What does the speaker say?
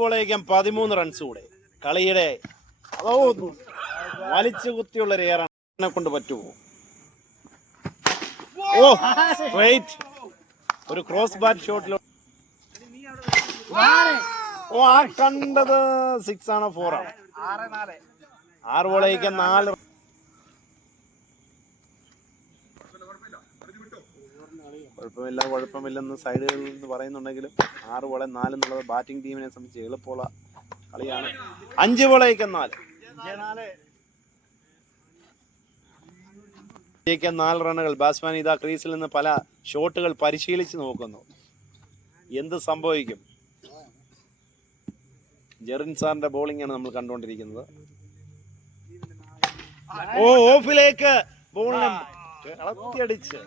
ബോളേക്കും 13 runs കൂടെ കളിയുടെ വലിച്ചു കുത്തിയുള്ള ഒരു എയറിനെ കൊണ്ട് പറ്റുമോ? ഓ സ്ട്രൈറ്റ് ഒരു ക്രോസ് ബാറ്റ് ഷോട്ടിലോ. ഓ ആ കണ്ടത് 6 ആണോ 4 ആണോ? 6 ബോളേക്കും 4. കുഴപ്പമില്ലെന്ന് സൈഡുകളിൽ നിന്ന് പറയുന്നുണ്ടെങ്കിലും 6 ബോളെ 4 എന്നുള്ളത് ബാറ്റിംഗ് ടീമിനെ സംബന്ധിച്ച് എളുപ്പമുള്ള കളിയാണ്. 5 ബോളേക്കും 4. 4 റണ്ണുകൾ. ബാറ്റ്സ്മാൻ ഇതാ ക്രീസിൽ നിന്ന് പല ഷോട്ടുകൾ പരിശീലിച്ച് നോക്കുന്നു. എന്ത് സംഭവിക്കും? ജെറിൻ സാറിന്റെ ബോളിംഗ് ആണ് നമ്മൾ കണ്ടുകൊണ്ടിരിക്കുന്നത്. ഓ ഓഫിലേക്ക് ബോളിനെ കളത്തിയടിച്ച്